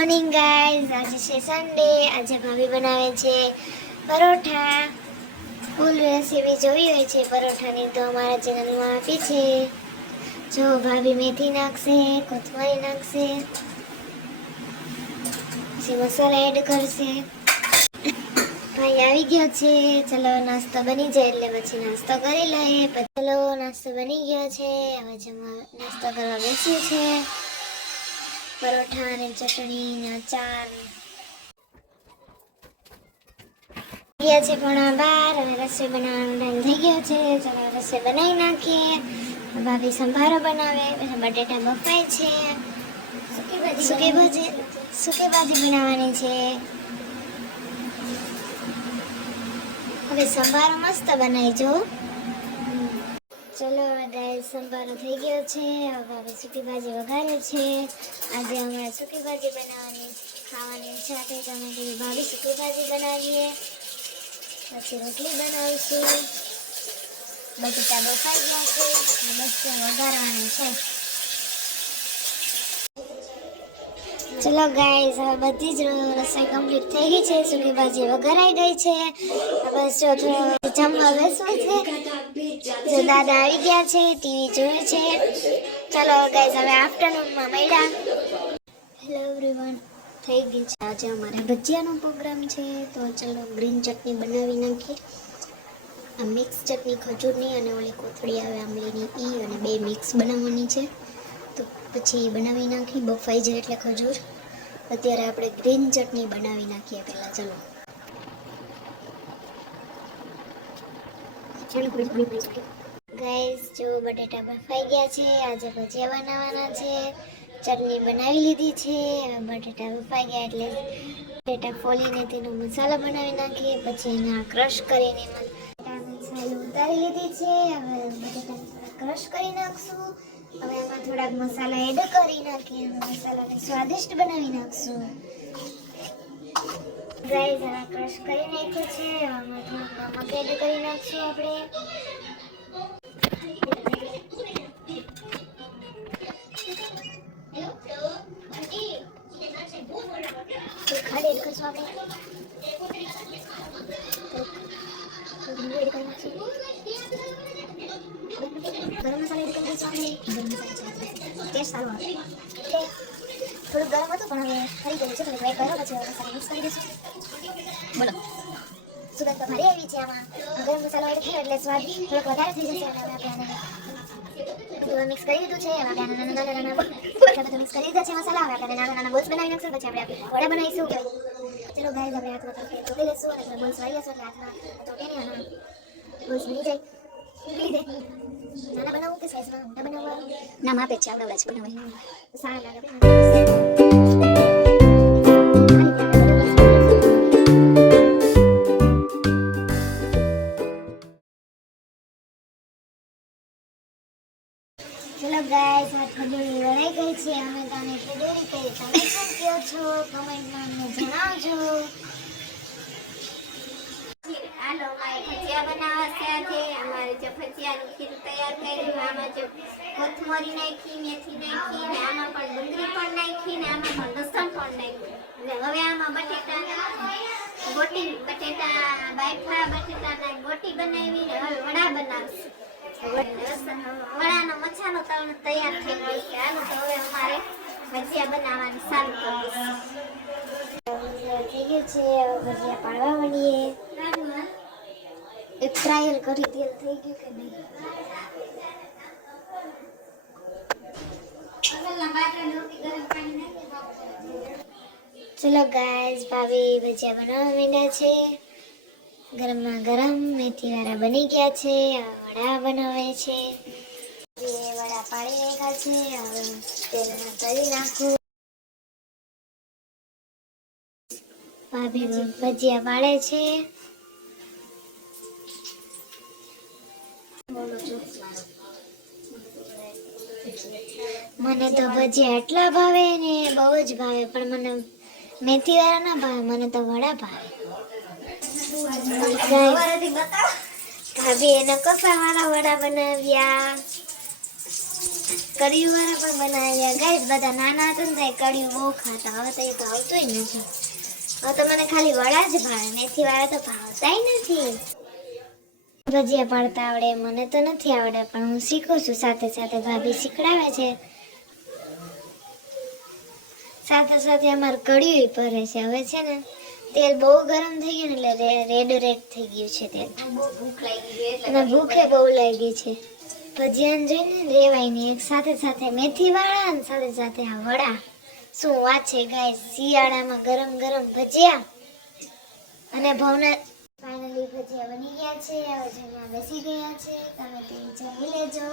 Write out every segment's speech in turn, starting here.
Morning guys, આજે છે Sunday. આજે ભાભી બનાવે છે પરોઠા. ફૂલ રેસીપી જોઈ હોય છે પરોઠાની તો અમારા ચેનલમાં આપી છે. જો ભાભી મેથી નાખશે, કોથમરી નાખશે, પછી મસાલા એડ કરશે. ભાઈ આવી ગયો છે. ચલો નાસ્તો બની જાય એટલે પછી નાસ્તો કરી લઈએ. ચલો નાસ્તો બની ગયો છે. હવે નાસ્તો કરવા બેસ્યું છે. પરોઠા ને ચટણી ને અચાર ગયા છે. પણ 12 હવે રસોઈ બનાવવાનો ટાઈમ થઈ ગયો છે. ચલો રસોઈ બનાવી નાખીએ. ભાભી સંભારો બનાવે, પછી બટેટા બફાય છે. સૂકી ભાજી બનાવવાની છે. હવે સંભારો મસ્ત બનાવીજો. ચલો ગાઈસ, સંભારો થઈ ગયો છે. હવે સૂકી ભાજી વઘારે છે. આજે અમારે સૂકી ભાજી બનાવવાની, ખાવાની ઈચ્છા થઈ તો અમે કીધું ભાભી સૂકી ભાજી બનાવીએ. પછી રોટલી બનાવીશું. બટેટા બફાઈ ગયા છે, બસ વઘારવાનું છે. ચલો ગાઈસ, હવે બધી જ રસોઈ કમ્પ્લીટ થઈ ગઈ છે. સૂકી ભાજી વઘારાઈ ગઈ છે. બસ જો જમવા બેસવું છે. જો દાદા આવી ગયા છે, ટીવી જોવે છે. ચલો ગાઈસ, હવે આફ્ટરનૂનમાં મળ્યા. હેલો એવરીવન, થઈ ગઈ છે આજે અમારે ભજીયાનો પ્રોગ્રામ છે. તો ચલો ગ્રીન ચટણી બનાવી નાખીએ. આ મિક્સ ચટણી ખજૂરની અને ઓલી કોથળી આવે આંબલીની અને બે મિક્સ બનાવવાની છે. તો પછી બનાવી નાખી, બફાઈ જાય એટલે ખજૂર. અત્યારે આપણે ગ્રીન ચટણી બનાવી નાખીએ પહેલાં. ચલો ગાઈસ, જો બટેટા બફાઈ ગયા છે. આજે ભજીયા બનાવવાના છે. ચટણી બનાવી લીધી છે. હવે બટેટા બફાઈ ગયા એટલે બટેટા ફોલીને તેનો મસાલો બનાવી નાખીએ. પછી એના ક્રશ કરીને મસાલો ઉતારી લીધી છે. હવે બટેટા ક્રશ કરી નાખશું. હવે એમાં થોડાક મસાલા એડ કરી નાખીએ. મસાલાને સ્વાદિષ્ટ બનાવી નાખશું. ગાઈસ, હવે ક્રશ કરી નાખ્યું છે. આમાં થોડુંક નમક એડ કરી નાખશું આપણે. ખાંડ એડ કરશું આપણે. ગરમ મસાલા એડ કરી દઈશું આપણે. ગરમ મસાલા ટેસ્ટ સારો આવે. થોડું ગરમ હતું પણ હવે ફરી ગયું છે. થોડુંક વેટ કરો પછી મસાલા મિક્સ કરી દઈશું. બોલો, સુગંધ તો ભારી આવી છે આમાં. ગરમ મસાલો એડ થયો એટલે સ્વાદ થોડોક વધારે થઈ જશે. હવે આપણે બધું મિક્સ કરી દીધું છે. હવે આપણે નાના બધું મિક્સ કરી દીધા છે મસાલા. હવે આપણે નાના બોલ્સ બનાવી નાખશું. પછી આપણે વડા બનાવીશું. ચલો ગાઈસ, આપણે હાથમાં થોડું તોડી લઈશું અને બોલ્સ વાળી લઈશું એટલે હાથમાં તોડે નહીં અને બોલ્સ બની જાય. નાના બનાવું કે સાઈઝમાં મોટા બનાવવા? ના, માપે છે, આવડે છે બનાવવા. સારા લાગે. ચલો ગાઈસ, આ ખજૂરી વળાઈ ગઈ છે. અમે તને ખજૂરી કરી, તમે શું કહો છો? કમેન્ટમાં અમને જણાવજો. હાલો, અમારે ભજીયા બનાવવા છે. અમારે જો ભજીયાનું ખીર તૈયાર કર્યું. આમાં જો કોથમરી નાખી, મેથી નાખી, ને આમાં પણ ડુંગળી પણ નાખી, ને આમાં પણ લસણ પણ નાખ્યું. હવે આમાં બટેટા બાફા બટેટાના ગોટી બનાવી ને હવે વડા બનાવશું. વડાનો મસાલો તૈયાર થઈ ગયો છે. આનું તો હવે અમારે ભજીયા બનાવવાની ચાલુ કરીશું. થઈ ગયું છે. ભજીયા પાડવા માંડીએ. એક ટ્રાયલ કરી, તેલ થઈ ગયું કે નહીં. ચલો ગાઈસ, ભાભી ભજીયા બનાવવા માંડ્યા છે. ગરમમાં ગરમ મેથીવાળા બની ગયા છે. વડા બનાવે છે. વડા પાડી નાખ્યા છે. હવે તેલમાં તળી નાખું. ભાભી ભજીયા પાડે છે. મને તો ભજીયા એટલા ભાવે ને બહુ જ ભાવે, પણ મને મેથી વાળા ના ભાવે, મને તો વડા ભાવે. ભાભી એના કપા વાળા વડા બનાવ્યા. કઢી વાળા પણ બનાવ્યા ગાઈસ. બધા નાના હતા ને તો કઢી બહુ ખાતા, હવે તો એ ભાવતોય નથી. હવે તો મને ખાલી વડા જ ભાવે, મેથી વાળા તો ભાવતાય નથી. ભજીયા પાડતા આવડે, મને તો નથી આવડે, પણ હું શીખું છું. સાથે સાથે ભાભી શીખડાવે છે, સાથે સાથે અમારે કઢી ભરે છે. હવે છે ને તેલ બહુ ગરમ થઈ ગયું ને એટલે રેડ થઈ ગયું છે તેલ, અને ભૂખે બહુ લાગી છે. ભજીયાને જોઈને રેવાય નહીં, એક સાથે સાથે મેથી વાળા અને સાથે સાથે આ વડા. શું વાત છે ગાય, શિયાળામાં ગરમ ગરમ ભજીયા. અને ભવના ફાઇનલી ભજીયા બની ગયા છે, હવે જમવા બેસી ગયા છે. તમે તે જમી લેજો.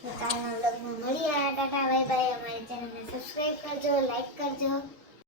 તો કાલના વ્લોગમાં મળીએ. Tata bye bye. અમારી ચેનલને સબસ્ક્રાઈબ કરજો, લાઈક કરજો.